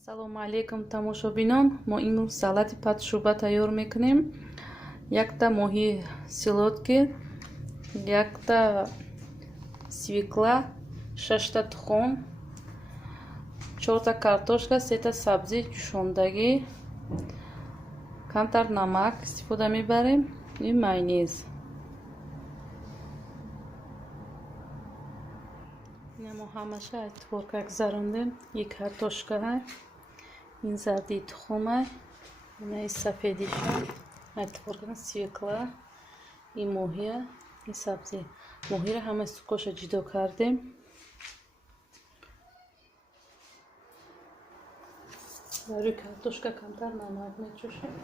Ассалому алайкум тамошобинон. Мо имрӯз салати патшурба тайёр мекунем. Якта моҳи силотки, якта свекла, 6 тухм, 4 картошка, 3 сабзи ҷӯшондагӣ, камтар намак истифода мебарем и майонез. Мо ҳамаша айтворка гузарондем. И картошка, ин зарди тухм, ин сафедиша, айтворка, свекла, ин моҳия, ин сабзи. Моҳиро ҳамаи сукоша ҷудо кардем. Дар рӯи картошка камтар намак мечӯшем.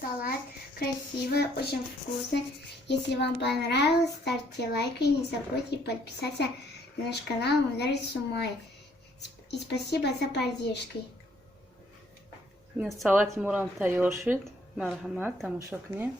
салат красивый, очень вкусный. Если вам понравилось, ставьте лайк и не забудьте подписаться на наш канал Мударис Сумай. И спасибо за поддержку. Салат Тимурам тайёр шуд. Мархамат, тамошо кунед.